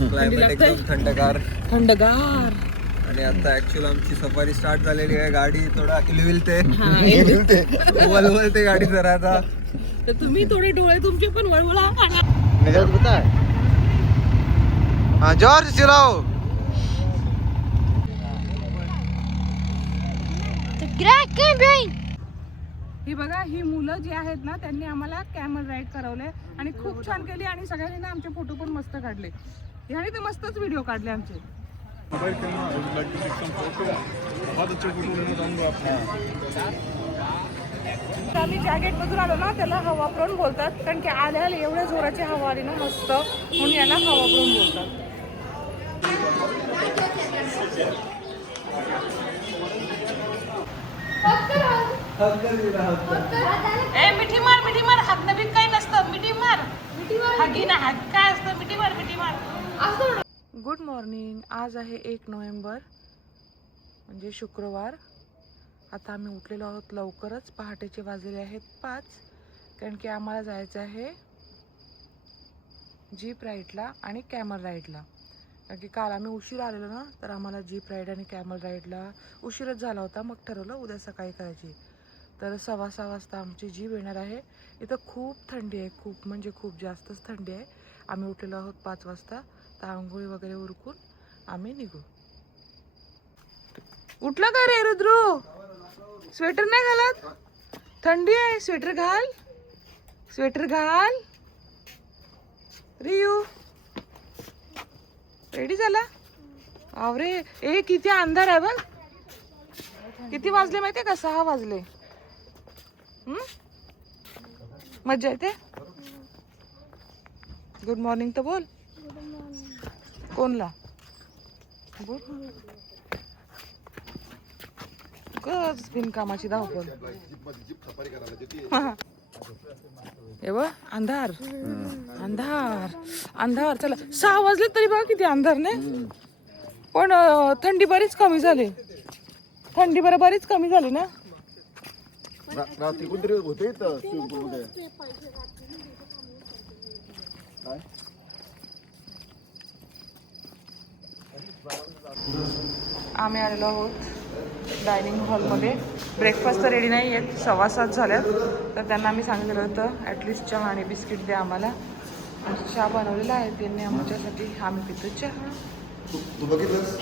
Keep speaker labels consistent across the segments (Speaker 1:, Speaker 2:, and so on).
Speaker 1: Climate
Speaker 2: लागतंय?
Speaker 1: एकदम थंडगार.
Speaker 2: थंडगार.
Speaker 1: आणि आता ऍक्च्युअल आमची सफारी स्टार्ट झालेली आहे. गाडी थोडा किलविलते
Speaker 2: हा,
Speaker 1: वलवलते गाडी जरा आता.
Speaker 2: तर तुम्ही थोडे डोळे तुमचे पण वळवळा
Speaker 1: हाँ जॉर्ज चिल्लाओ
Speaker 2: ही बघा ही मुलं जी आहेत ना त्यांनी आम्हाला कॅमल राईड करवलंय. आणि खूप छान केली आणि सगळ्यांनी ना आमचे फोटो पण मस्त काढले. ह्याने तर मस्तच व्हिडिओ काढले आमचे. आम्ही जॅकेट मधून आलो ना त्याला हवा प्रोन बोलतात. कारण की आल्या आल्या एवढ्या जोराची हवा आली ना मस्त. म्हणून याला हवा प्रोन बोलतात. ए मिठी मार मिठी मार. हात नवीन काही नसतं. मिठी मार. हागी ना हात काय असतं? मिठी मार मिठी मार. Good morning. आज आहे एक नोव्हेंबर म्हणजे शुक्रवार. आता आम्ही उठलेलो आहोत लवकरच. पहाटेचे वाजलेले आहेत पाच. कारण की आम्हाला जायचं आहे जीप राईडला आणि कॅमल राईडला. कारण की काल आम्ही उशीर आलेलो ना तर आम्हाला जीप राईड आणि कॅमल राईडला उशीरच झाला होता. मग ठरवलं उद्या सकाळी करायची. तर सव्वा सहा वाजता आमची जीप येणार आहे. इथं खूप थंडी आहे. खूप म्हणजे खूप जास्तच थंडी आहे. आम्ही उठलेलो आहोत पाच वाजता. तर आंघोळी वगैरे उरकून आम्ही निघू. उठलं का रे रुद्रू? स्वेटर नाही घालत? थंडी आहे स्वेटर घाल. स्वेटर घाल. रियू. रेडी झाला? अरे ए किती अंधार आहे बघ. किती वाजले माहितीये का? सहा वाजले. मज्जा येते? गुड मॉर्निंग तर बोल. कोणला? गज बिनकामाची धावपळ. हे अंधार. अंधार. अंधार चला. सहा वाजले तरी बघा किती अंधार नाही? पण थंडी बरीच कमी झाली. थंडी बरं बरीच कमी झाली ना?
Speaker 3: रात्री कोणतरी होते इथं स्विमिंग पूल मध्ये काय
Speaker 2: आम्ही आलेलो आहोत डायनिंग हॉलमध्ये. ब्रेकफास्ट तर रेडी नाही आहेत सव्वा सात झाल्यात. तर त्यांना आम्ही सांगितलं होतं ॲटलिस्ट चहा आणि बिस्किट द्या आम्हाला. चहा बनवलेला आहे त्यांनी आमच्यासाठी आम्ही पितो चहा.
Speaker 3: तू तू बघितलंस?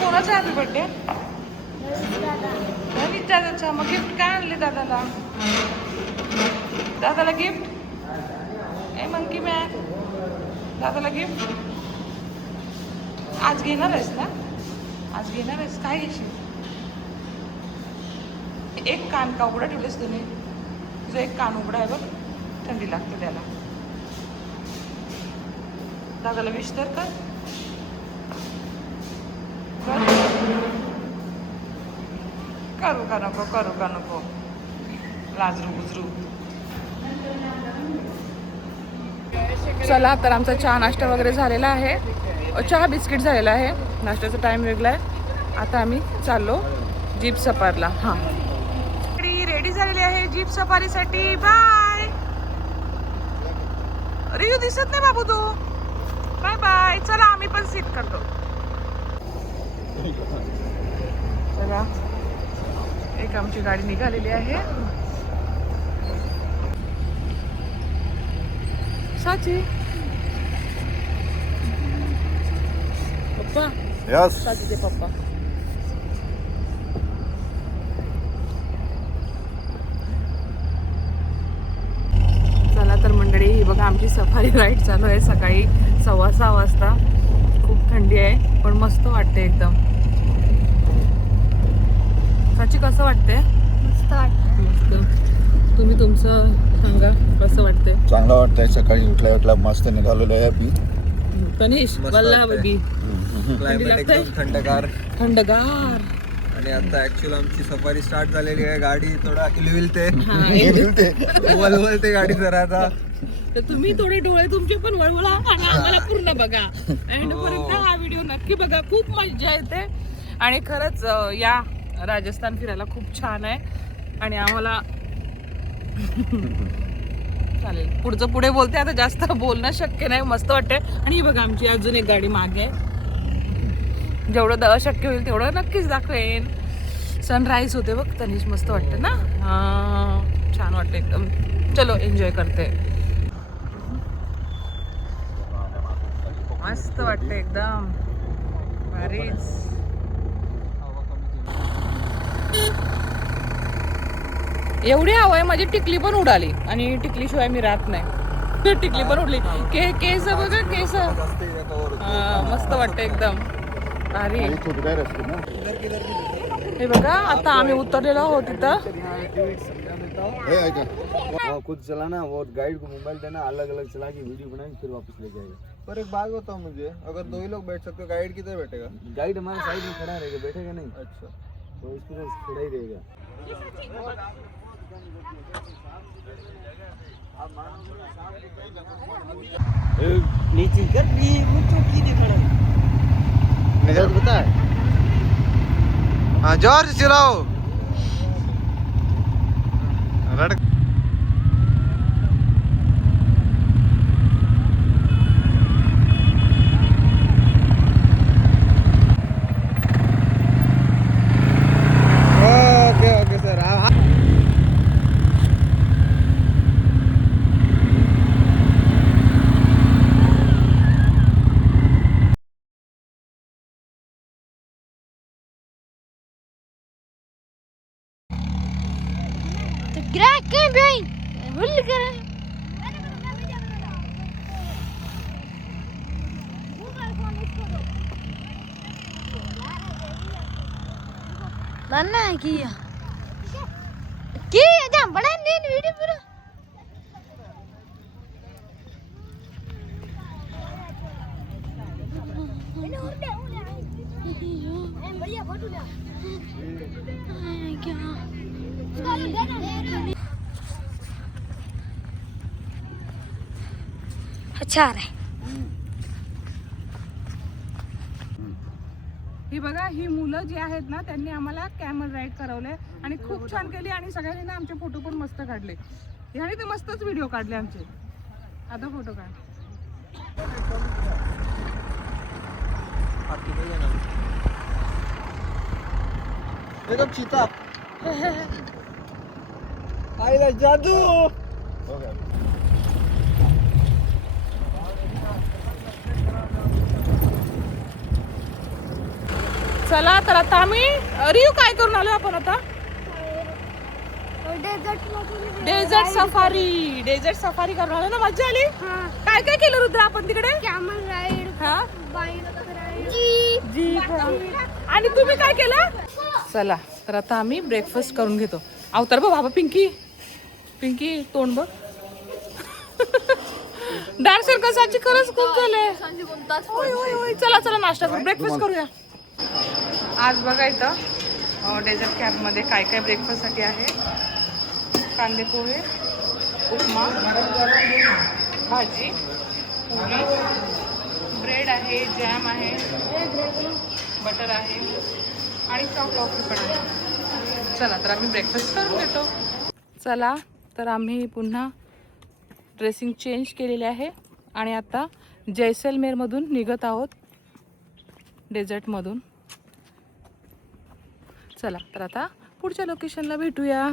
Speaker 2: कोणाचा हॅपी नवीन दादाचा. मग गिफ्ट काय आणले दादाला? दादाला गिफ्ट ए मंकी मॅन दादाला गिफ्ट आज घेणार आहेस ना? आज घेणार आहेस? काय घेशील एक कान का उघडा ठेवलेस तुम्ही? जो एक कान उघडा आहे बघ. थंडी लागते त्याला. दादाला विश तर कर. कर. करू का नको? करू का नको? लाजरू बुजरू. चला तर आमचा चहा नाश्ता वगैरे झालेला आहे. चहा बिस्किट झालेला आहे. नाश्त्याचा टाइम वेगळा आहे आता आम्ही चाललो जीप सफारला. हां. रेडी झालेली आहे जीप सफारीसाठी. बाय रिव्ह्यू दिसत नाही बाबू तू. बाय बाय चला आम्ही पण सीट करतो. चला. एक आमची गाडी निघालेली आहे. साची पप्पा?
Speaker 3: यस
Speaker 2: साचीचे पप्पा? चला तर मंडळी ही बघा आमची सफारी राईड चालू आहे सकाळी सव्वा सहा वाजता. खूप थंडी आहे पण मस्त वाटते एकदम. साची कसं वाटते मस्त. तुम्ही तुमचं सांगा कसं वाटतंय?
Speaker 3: चांगलं वाटतंय. सकाळी उठल्या उठल्या मस्त निघालेलो आहे मी
Speaker 2: तनिष
Speaker 1: मस्त
Speaker 2: वल्ला
Speaker 1: वाटतंय.
Speaker 2: बेबी
Speaker 1: क्लायमेट
Speaker 2: लागतंय?
Speaker 1: एकदम थंडगार.
Speaker 2: थंडगार.
Speaker 1: आणि आता ऍक्च्युअल आमची सफारी स्टार्ट झालेली आहे. गाडी थोडा किलविलते
Speaker 2: हा, एक-
Speaker 1: वलवलते गाडी जरा आता.
Speaker 2: तर तुम्ही थोडे डोळे तुमचे पण वळवळा आणि आम्हाला पूर्ण बघा. एंड पर्यंत हा व्हिडिओ नक्की बघा. खूप मजा येते. आणि खरंच अं, या राजस्थान फिरायला खूप छान आहे. आणि आम्हाला चालेल. पुढचं पुढे बोलते. आता जास्त बोलणं शक्य नाही. मस्त वाटतंय. आणि ही बघा आमची अजून एक गाडी मागे आहे. जेवढं द शक्य होईल तेवढं नक्कीच दाखवेन. सनराईज होते बघ तनिष. मस्त वाटतं ना? हां छान वाटतं एकदम. चलो एन्जॉय करते. मस्त वाटतं एकदम. भारीच. एवढी हवा आहे माझी टिकली पण उडाली. आणि टिकलीशिवाय मी राहत नाही. टिकली पण उडली. के केस बघा केस. हा, मस्त वाटतं एकदम.
Speaker 3: ना?
Speaker 2: हे बघा आता आम्ही उतरलेलो आहोत तिथं
Speaker 4: खुद चलाना वो गाइड को मोबाइल देना अलग अलग चला के वीडियो बनाएंगे फिर वापस ले जाएगा.
Speaker 1: पर एक बात बताओ मुझे अगर दो ही लोग बैठ सकते हो गाइड किधर बैठेगा?
Speaker 4: गाइड हमारे साइड में खड़ा रहेगा बैठेगा नहीं?
Speaker 1: अच्छा।
Speaker 4: तो इसके खड़ा ही रहेगा. नीचे कर ये वो की ने खड़ा
Speaker 3: निजात बता है
Speaker 1: जोर से चलाओ रड ओके ओके सर
Speaker 5: तो गिरा कहीं भाई भूल कर बनना है किया किया जा बड़ा नहीं वीडियो पूरा बढ़िया फोटो ले क्या अच्छा आ रहा है
Speaker 2: ही बघा ही मुलं जी आहेत ना त्यांनी आम्हाला कॅमल राईड करवलंय. आणि खूप छान केली आणि सगळ्यांनी ना आमचे फोटो पण मस्त काढले. ह्याने तर मस्तच व्हिडिओ काढले आमचे. आता फोटो काढ.
Speaker 1: एकदम चीता. आईला जादू.
Speaker 2: चला तर आता आम्ही रिव्ह काय करून आलो आपण आता? Dessert safari. डेझर्ट सफारी करून आलो ना मजा आली? काय काय केलं रुद्र आपण तिकडे?
Speaker 5: कॅमल राईड
Speaker 2: हा? आणि तुम्ही काय केलं? चला तर आता आम्ही ब्रेकफास्ट करून घेतो. अवतार बघ बाबा पिंकी. पिंकी तोंड बघ. डार्क सर्कसाची खरंच खूप झाले. होय होय होय. चला चला नाश्ता करू. ब्रेकफास्ट करूया. आज बघा इथं डेझर्ट कॅबमध्ये काय काय ब्रेकफास्टसाठी आहे. कांदे पोहे उपमा भाजी पोळी ब्रेड आहे जॅम आहे बटर आहे आणि चॉक कॉफी पण आहे. चला तर आम्ही ब्रेकफास्ट करून घेतो चला तर आम्ही पुन्हा ड्रेसिंग चेंज केलेले आहे आणि आता जैसलमेरमधून निघत आहोत डेझर्टमधून चला तर आता पुढच्या लोकेशनला भेटूया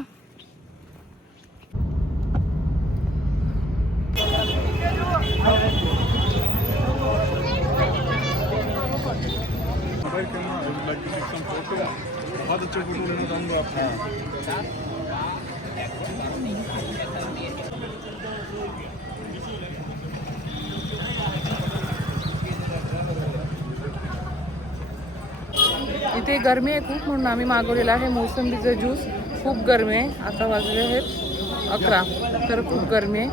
Speaker 2: इथे गरमी आहे खूप म्हणून आम्ही मागवलेलं आहे मोसंबीचं ज्यूस. खूप गरमी आहे. आता वाजले आहेत अकरा. तर खूप गरमी आहे.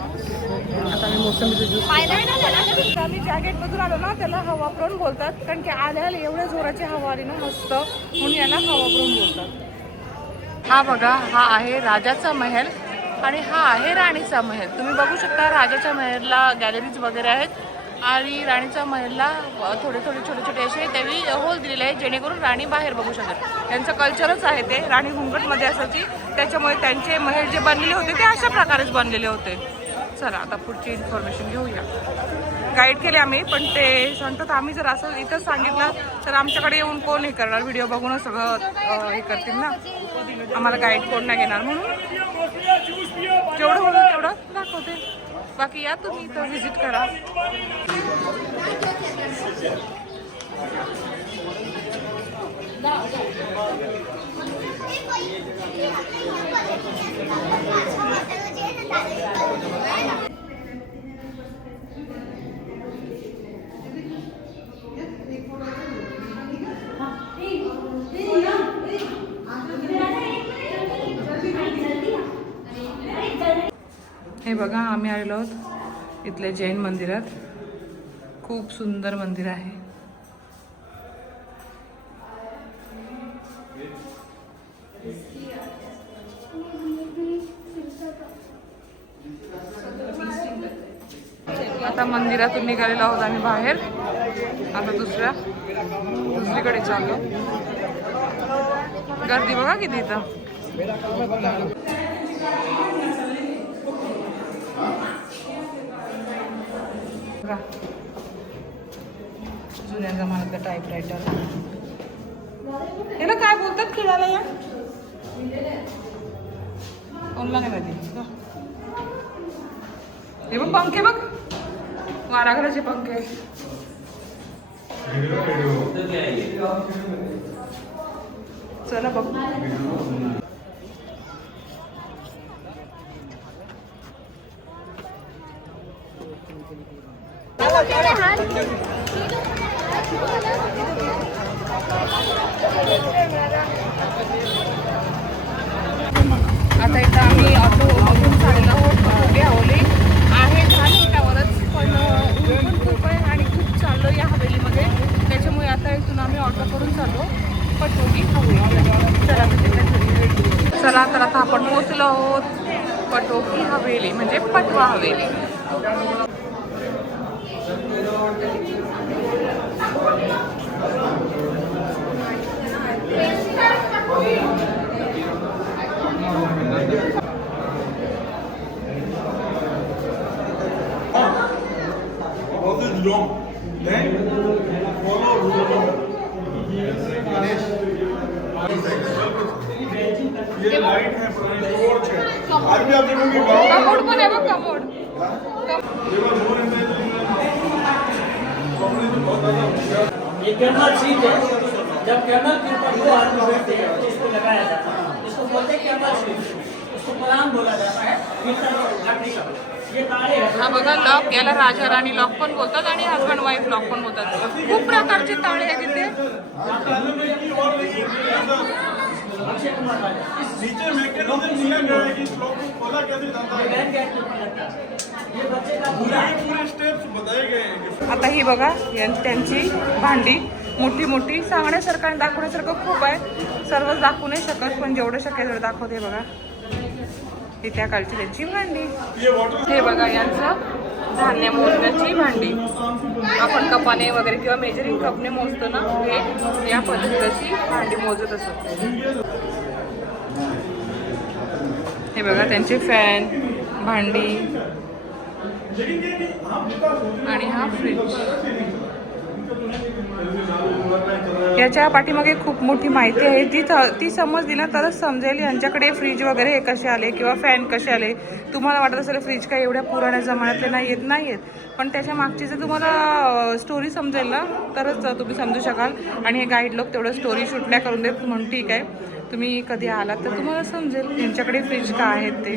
Speaker 2: आता आम्ही मोसंबीचं ज्यूस आम्ही जॅकेटमधून आलो ना त्याला हवा प्रोन बोलतात. कारण की आल्याला एवढ्या जोराची हवा आली ना मस्त. म्हणून याला हवा प्रोन बोलतात. हा बघा हा आहे राजाचा महल आणि हा आहे राणीचा महल. तुम्ही बघू शकता राजाच्या महलला गॅलरीज वगैरे आहेत. आणि राणीचा महिला थोडे थोडे छोटे छोटे असे त्यांनी होल दिलेले आहे जेणेकरून राणी बाहेर बघू शकतात. त्यांचं कल्चरच आहे ते राणी घुंगटमध्ये असायची. त्याच्यामुळे त्यांचे महल जे बनलेले होते ते अशा प्रकारेच बनलेले होते. चला आता पुढची इन्फॉर्मेशन घेऊया. गाईड केले आम्ही पण ते सांगतात आम्ही जर असं इथं सांगितलं तर आमच्याकडे येऊन कोण हे करणार? व्हिडिओ बघूनच सगळं हे करतील ना? आम्हाला गाईड कोण नाही घेणार म्हणून. जेवढं होईल तेवढं दाखवते. बाकी या तुम्ही इथं व्हिजिट करा. हे बघा आम्ही आलेलो आहोत इथल्या जैन मंदिरात. खूप सुंदर मंदिर आहे. आता मंदिरातून निघालेलो आहोत आम्ही बाहेर. आता दुसऱ्या दुसरीकडे चाललो. गर्दी बघा किती इथं. बघा. जुन्या जमान्यातलं टाईपरायटर याला काय बोलतात खेळायला या? कोणला नाही माहिती हे बघ पंखे बघ. वाराघराचे पंखे. चला बघ. आता इथं आम्ही ऑटो मधून चाललेलो आहोत. उभे आहे दहा मिनिटावरच पण पण खूप आहे आणि खूप चाललो या हवेलीमध्ये. त्याच्यामुळे आता इथून आम्ही ऑटो करून चाललो. पटोगी हवेली चला म्हणजे तर चला तर आता आपण पोचलो आहोत पटोगी हवेली म्हणजे Patwa Haveli.
Speaker 6: Long. Then follow rule. ये लाइट है टॉर्च है भी आप देखोगे
Speaker 2: कमोड पण आहे बघ कमोड
Speaker 6: केवल मोर
Speaker 7: ये कैमल सीट है। जब कैमल के ऊपर दो आदमी बैठते हैं तो इसको लगाया जाता है इसको बोलते हैं कैमल सीट उसको पलांग बोला जाता है हैं।
Speaker 2: हा बघा लॉक याला राजा राणी लॉक पण बोलतात आणि हजबंड वाईफ लॉक पण बोलतात. खूप प्रकारचे ताळे आहेत तिथे
Speaker 7: अक्षय कुमार वाले
Speaker 6: नीचे मैकेनिज्म दिया गया है कि को खोला कैसे जाता है?
Speaker 7: मेन गेट के ऊपर लगता ये बच्चे का पूरा।
Speaker 6: पूरे पूरे स्टेप्स बताए गए कि
Speaker 2: आता ही बघा यां- त्यांची भांडी मोठी मोठी सांगण्यासारखं आणि दाखवण्यासारखं खूप आहे. सर्वच दाखवू नाही शकत पण जेवढं शक्य तेवढं दाखवते बघा. ही त्या कालची त्यांची भांडी. हे बघा यांचं धान्य मोजण्याची भांडी. आपण कपाने वगैरे किंवा मेजरिंग कपने मोजतो ना हे या पद्धतीची भांडी मोजत असत. हे बघा त्यांचे फॅन भांडी. आणि हा फ्रीज याच्या पाठीमागे खूप मोठी माहिती आहे. ती ती समजली ना तरच समजेल यांच्याकडे फ्रीज वगैरे हे कसे आले किंवा फॅन कसे आले. तुम्हाला वाटत असेल फ्रीज काय एवढ्या पुराण्या जमान्यातले नाही येत नाही आहेत पण त्याच्या मागची जर तुम्हाला स्टोरी समजेल ना तरच तुम्ही समजू शकाल. आणि हे गाईड लोक तेवढं स्टोरी शूट नाही करून देत म्हणून ठीक आहे. तुम्ही कधी आलात तर तुम्हाला समजेल यांच्याकडे फ्रीज का आहेत ते.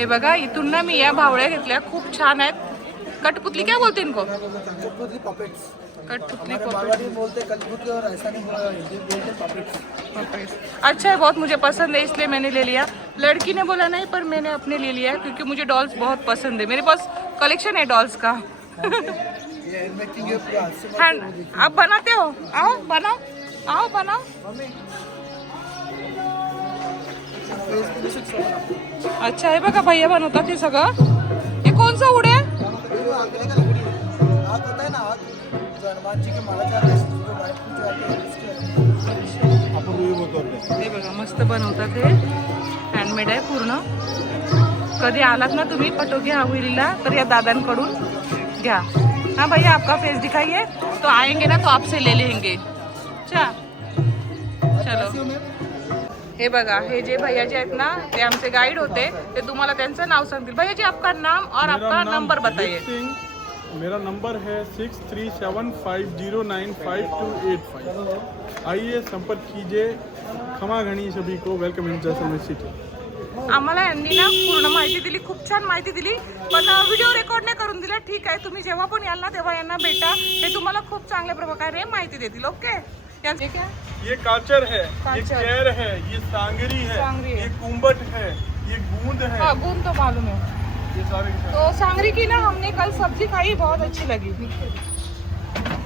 Speaker 2: हे बघा इथून ना मी या भावळ्या घेतल्या. खूप छान आहेत. कठपुतली क्या बोलते इनको?
Speaker 8: Puppets puppets.
Speaker 2: अच्छा है बहुत मुझे पसंद है इसलिए मैंने ले लिया। लड़की ने बोला नहीं पर मैंने अपने ले लिया क्योंकि मुझे डॉल्स बहुत पसंद है। मेरे पास कलेक्शन है डॉल्स का।
Speaker 8: है
Speaker 2: आप बनाते हो? आओ बनाओ आओ बनाओ। अच्छा हे बघा भैया बनवतात हे सगळं. हे कोणचं उड आहे?
Speaker 8: हे
Speaker 2: बघा मस्त बनवतात हे. हँडमेड आहे पूर्ण. कधी आलात ना तुम्ही पटोगे हवेलीला तर या दादांकडून घ्या. हाँ भैया आपका फेस दिखाइए. तो आएंगे ना तो आपसे ले लेंगे. अच्छा. चलो. हे बघा हे जे भैया जे आहेत ना ते आमचे गाईड होते. ते तुम्हाला त्यांचं नाव सांगतील. भैया जी आपका नाम और आपका नंबर बताइए.
Speaker 6: मेरा नंबर है six three seven five zero nine five two eight five आइए संपर्क कीजिए खमा घनी सभी को वेलकम इन जैसलमेर सिटी
Speaker 2: आम्हाला यांनी ना पूर्ण माहिती दिली खूप छान माहिती दिली. पण व्हिडिओ रेकॉर्ड नाही करून दिला. ठीक आहे तुम्ही जेव्हा पण याल ना तेव्हा यांना भेटा. हे तुम्हाला खूप चांगल्या प्रकारे माहिती देतील ओके यांचे काय?
Speaker 6: ये काचर है ये
Speaker 2: काचर।
Speaker 6: कैर है ये सांगरी है
Speaker 2: सांगरी है।
Speaker 6: ये कुंबट है ये गूंद है।
Speaker 2: हाँ गुण तो मालूम है।
Speaker 6: ये सारे के सारे।
Speaker 2: तो सांगरी की ना हमने कल सब्जी खाई बहुत अच्छी लगी।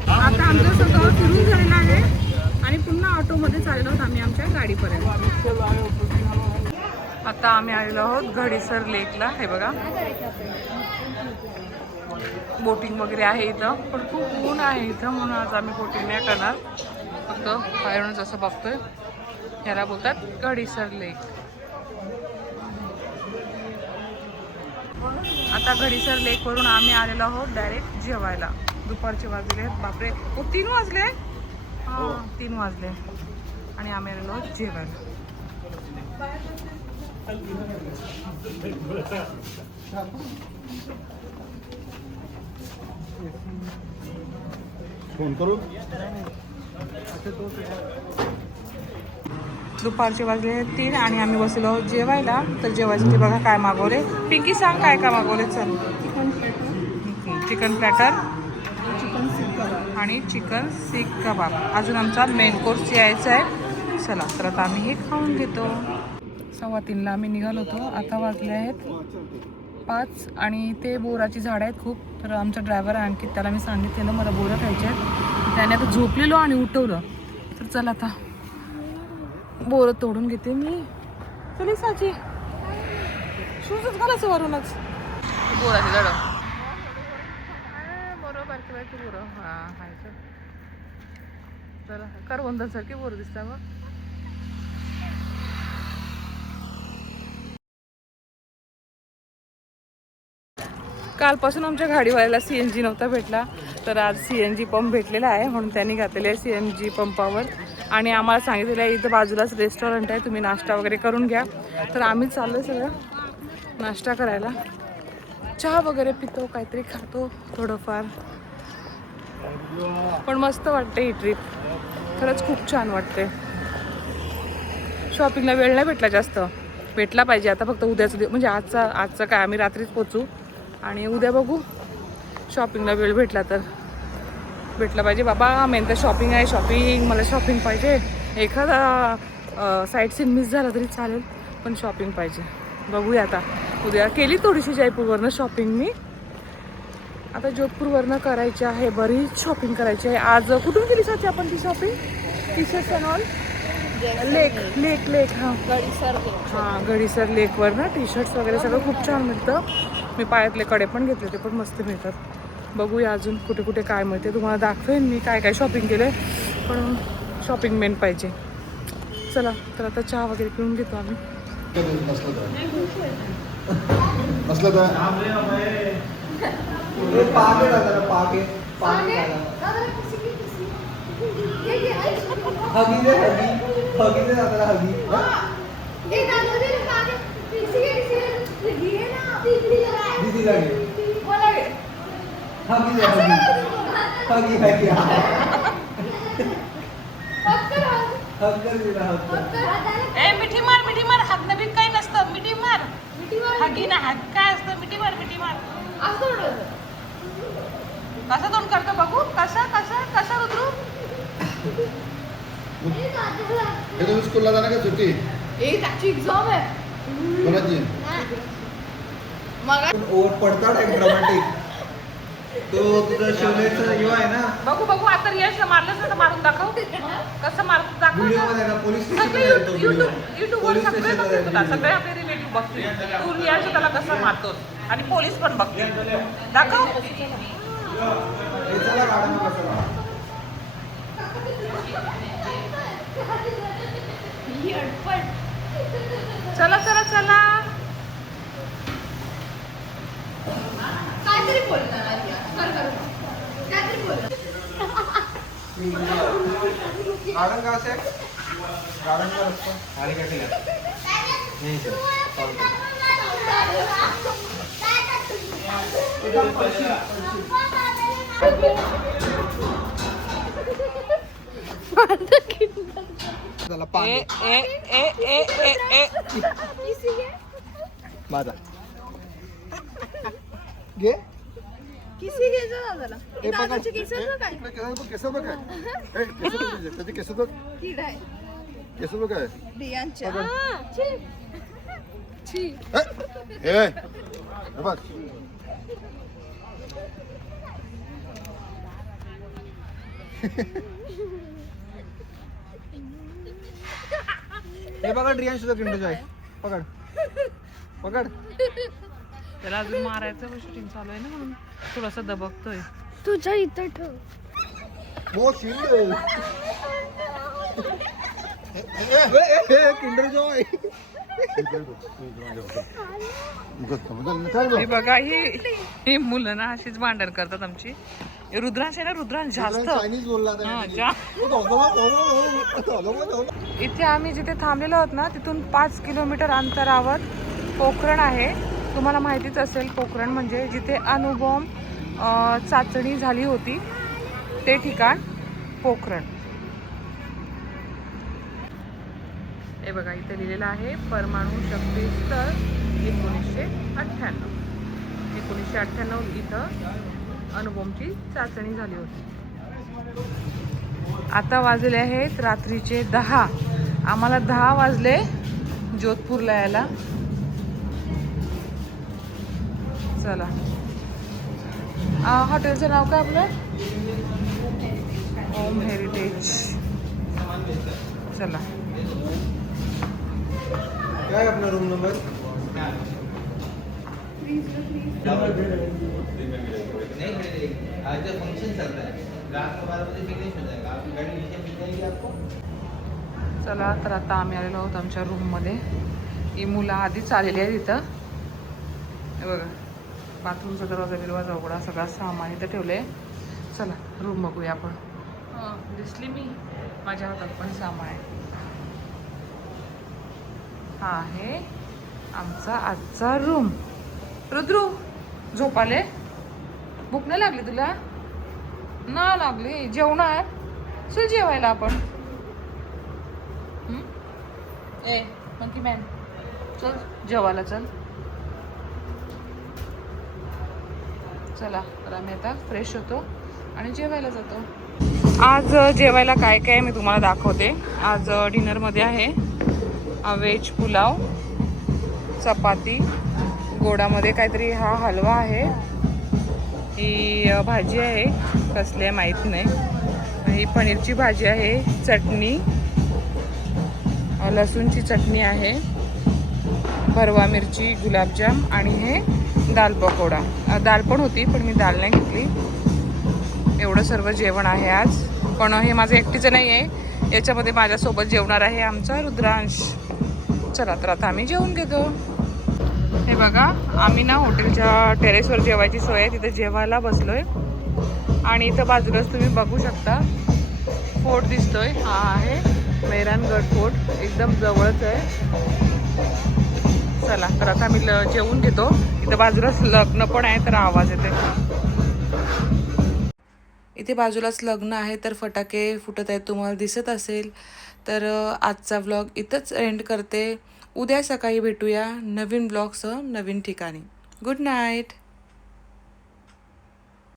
Speaker 2: आता आमचं सगळं फिरून झालेलं आहे आणि पुन्हा ऑटोमध्ये चाललो आहोत आम्ही आमच्या गाडीपर्यंत. आता आम्ही आलेलो आहोत घडीसर लेकला. हे बघा. बोटिंग वगैरे आहे इथं पण खूप ऊन आहे इथं म्हणून आज आम्ही बोटिंग नाही करणार. फक्त बाहेरूनच असं बघतोय याला बोलतात घडीसर लेक. आता घडीसर लेकवरून आम्ही आलेलो आहोत डायरेक्ट जेवायला. दुपारचे वाजले. बापरे ओ तीन वाजले? हां. तीन वाजले. आणि आम्ही आलेलो आहोत जेवायला.
Speaker 3: फोन करू?
Speaker 2: दुपारचे वाजले तीन आणि आम्ही बसलो जेवायला. तर जेवायचं ते बघा काय मागवले. पिंकी सांग काय काय मागवले चल. चिकन प्लॅटर आणि चिकन सीख कबाब अजून आमचा मेन कोर्स यायचा आहे. चला तर आता आम्ही हे खाऊन घेतो. सव्वा तीनला आम्ही निघालो होतो. आता वाजले आहेत पाच आणि ते बोराची झाडं आहेत खूप. तर आमचा ड्रायव्हर आहे आणखी त्याला मी सांगितलेलं मला बोरं खायचे आहेत. त्याने आता झोपलेलो आणि उठवलं. तर चला आता. बोरं तोडून घेते मी. चली साची. शूजच घालायचं वरूनच. बोराची झाडं. बरोबर बारकी बारकी बोरं. हा खायचं चला करवंदासारखी बोरं दिसता मग कालपासून आमच्या गाडीवाल्याला सी एन जी नव्हता भेटला. तर आज सी एन जी पंप भेटलेला आहे म्हणून त्यांनी घातलेले आहे सी एन जी पंपावर आणि आम्हाला सांगितलेलं आहे इथं बाजूलाच रेस्टॉरंट आहे तुम्ही नाश्ता वगैरे करून घ्या. तर आम्ही चाललो सगळं नाश्ता करायला. चहा वगैरे पितो काहीतरी खातो थोडंफार. पण मस्त वाटते ही ट्रिप खरंच खूप छान वाटते. शॉपिंगला वेळ नाही भेटला जास्त. भेटला पाहिजे आता फक्त उद्याचं दिव- म्हणजे आजचा आजचं काय आम्ही रात्रीच पोचू आणि उद्या बघू. शॉपिंगला वेळ भेटला तर. भेटला पाहिजे. बाबा मेन तर शॉपिंग आहे. शॉपिंग मला शॉपिंग पाहिजे. एखादा साईट सीन मिस झाला तरी चालेल पण शॉपिंग पाहिजे. बघूया आता. उद्या केली थोडीशी जयपूरवरनं शॉपिंग मी. आता जोधपूरवरनं करायची आहे बरीच शॉपिंग करायची आहे. आज कुठून केली साची आपण ती shopping T shirts and all lake lake lake हां. हां गडीसर लेकवर ना टी शर्ट्स वगैरे सगळं खूप छान मिळतं. मी पायातले कडे पण घेतले ते पण मस्त मिळतात. बघूया अजून कुठे कुठे काय मिळते. तुम्हाला दाखवेन मी काय काय शॉपिंग केलं पण शॉपिंग मेन पाहिजे. चला तर आता चहा वगैरे पिऊन घेतो आम्ही.
Speaker 8: हगी हगी हगी. हगी हगी.
Speaker 2: ए मिठी मार मिठी मार. हात नवीन काही नसतं. मिठी मार. हागी ना हात काय असतं? मिठी मार मिठी मार. कसं तोंड करतो बघू? कसं कसं कसं रुद्रू?
Speaker 3: हे तुम्ही स्कूलला जाणार का सुट्टी? कोणाची?
Speaker 1: ओव्हर पडताड एक ड्रामाटिक तो तुझा शिवलेचा युवा आहे ना.
Speaker 2: बघू बघू आता यश मारलंच ना तर मारून दाखव. कसं मारून दाखव
Speaker 1: व्हिडिओमध्ये ना पोलीस
Speaker 2: सगळे
Speaker 1: स्टेशनला तो
Speaker 2: युट्यूब
Speaker 1: व्हिडिओ
Speaker 2: युट्यूबवर
Speaker 1: पोलीस
Speaker 2: सगळे
Speaker 1: स्टेशनला
Speaker 2: बघतील तुला
Speaker 1: video.
Speaker 2: सगळे आपले रिलेटिव्ह बघतील तू यश त्याला कसं मारतोस? आणि पोलीस पण बघतील दाखव.
Speaker 1: हे. चला
Speaker 2: चला चला.
Speaker 1: गार्डन का असे गार्डन का असतो आणि काय ठिकाण नाही सर चालतंय. त्याला
Speaker 2: ए
Speaker 1: पाणी
Speaker 2: ए ए ए ए ए
Speaker 1: माझा घे
Speaker 5: किसी घ्यायचं ना त्याला
Speaker 3: हे बघा.
Speaker 5: दादाचे केस आहेत ना काय
Speaker 3: इकडे केस बघ, केस बघ काय. ए, केस बघ तुझे. त्याचे केस बघ
Speaker 5: किड आहे
Speaker 3: केस बघ काय
Speaker 5: रियांच्या हा, छी. छी।
Speaker 3: ए, ए, हे बघ
Speaker 1: हे बघा ड्रियान सुद्धा किंडो जॉय। पकड। पकड।
Speaker 2: त्याला अजून मारायचं शूटिंग चालू आहे ना म्हणून. थोडासा दबकतोय.
Speaker 5: तुझ्या इथं ठेव.
Speaker 3: हो शिंदे.
Speaker 1: Kinder Joy.
Speaker 2: ही बघा ही ही मुलं ना अशीच भांडण करतात आमची. हे रुद्रांश आहे ना रुद्रांश जास्त.
Speaker 3: चायनीज बोलला आता
Speaker 2: हा. जा. इथे आम्ही जिथे थांबलेलो आहोत ना तिथून पाच किलोमीटर अंतरावर पोखरण आहे. तुम्हाला माहितीच असेल पोखरण म्हणजे जिथे अणुबॉम्ब चाचणी झाली होती ते ठिकाण पोखरण. हे बघा इथे लिहिलेलं आहे परमाणू शक्ती स्तर एकोणीसशे अठ्ठ्याण्णव. एकोणीसशे अठ्ठ्याण्णव इथं अणुबॉम्बची चाचणी झाली होती. आता वाजले आहेत रात्रीचे दहा. आम्हाला दहा वाजले जोधपूरला यायला. चला. हॉटेलचं नाव काय आपलं? ओम हेरिटेज चला.
Speaker 1: काय आपला रूम नंबर
Speaker 2: चला तर आता आम्ही आलेलो आहोत आमच्या रूममध्ये ही मुलं आधीच आलेली आहेत इथं. हे बघा. बाथरूमचा दरवाजा बिरवाजा उघडा सगळा सामान इथं ठेवले चला रूम बघूया आपण. दिसली मी. माझ्या हातात पण सामान आहे. हा आहे आमचा आजचा रूम रुद्रू झोपाले भूक नाही लागली तुला? ना लागली. जेवणार? चल जेवायला आपण. हं? ए मंकी मॅन चल जेवायला चल. चला तर आम्ही आता फ्रेश होतो आणि जेवायला जातो. आज जेवायला काय काय मी तुम्हाला दाखवते. आज डिनरमध्ये आहे व्हेज पुलाव चपाती गोडामध्ये काहीतरी हा हलवा आहे. ही भाजी आहे कसली आहे माहीत नाही. ही पनीरची भाजी आहे चटणी. लसूणची चटणी आहे भरवा मिरची गुलाबजाम आणि हे दाल पकोडा. दाल पण होती पण मी दाल नाही घेतली. एवढं सर्व जेवण आहे आज. पण हे माझं एकटीचं नाही आहे. याच्यामध्ये माझ्यासोबत जेवणार आहे आमचा रुद्रांश. चला तर आता आम्ही जेवून घेतो. हे बघा आम्ही ना हॉटेलच्या टेरेसवर जेवायची सोय आहे. तिथे जेवायला बसलोय. आणि इथं बाजूलाच तुम्ही बघू शकता. फोर्ट दिसतोय. हा आहे. मेहरानगड फोर्ट. एकदम जवळच आहे. चला तर आता आम्ही ल- जेवून घेतो. इथं बाजूलाच लग्न पण आहे तर आवाज येते इथे बाजूलाच लग्न आहे तर फटाके फुटत आहेत तुम्हाला दिसत असेल. तर आजचा व्लॉग इथंच एंड करते. उद्या सकाळी भेटूया नवीन ब्लॉगसह नवीन ठिकाणी. Good night